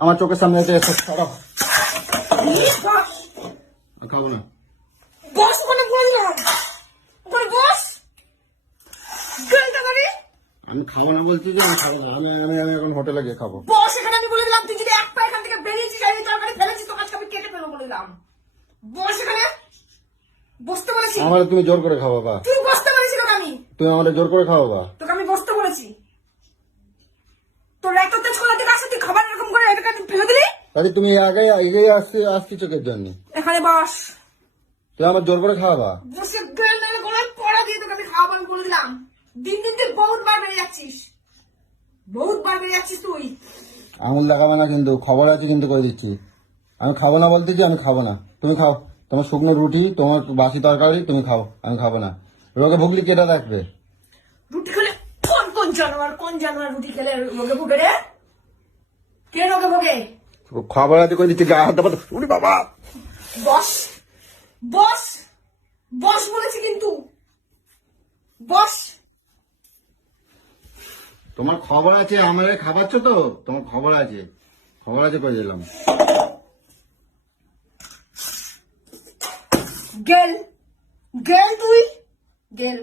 আমার চোখের সামনে এসে খারাপ খাবো না। বস ওখানে বললাম ওখানে বস আমি খাবো না বলছি যে আমি খাবো না। আমি আমি আমি এখন হোটেলে গিয়ে খাবো। বস এখানে আমি বলে দিলাম তুই যদি এক পা এখান থেকে বেরিয়েছিস আমি তরকারি ফেলেছিস তো আজকে আমি কেটে ফেলবো বলে দিলাম। বস এখানে বসতে বলেছি। আমার তুমি জোর করে খাও বাবা। তুই বসতে বলেছি তোকে আমি। তুমি আমাদের জোর করে খাও বাবা। তোকে আমি বসতে বলেছি। তোর এত তেজ কলা থেকে আসে তুই খাবার এরকম করে এটাকে ফেলে দিলি। তাহলে তুমি আগে আসছি চোখের জন্য। এখানে বস। তুই আমার জোর করে খাওয়াবা। বসে গেলে গলায় পড়া দিয়ে তোকে আমি খাওয়াবো আমি বলে দিলাম। দিন দিন তুই বহুত বার বেড়ে যাচ্ছিস। বহুত বার বেড়ে যাচ্ছিস তুই। আঙুল দেখাবে না কিন্তু, খবর আছে কিন্তু করে দিচ্ছি। আমি খাবো না বলতেছি, আমি খাবো না। তুমি খাও, তোমার শুকনো রুটি, তোমার বাসি তরকারি তুমি খাও, আমি খাবো না। রোগে ভুগলি কেটা রাখবে? রুটি খেলে কোন জানোয়ার রুটি খেলে রোগে ভোগে রে? কে রোগে ভোগে? খবর আছে করে দিচ্ছি। বাবা বস বস বস বলেছি কিন্তু বস। তোমার খবর আছে, আমার খাবারছ তো, তোমার খবর আছে করে দিলাম। গেল তুই গেল।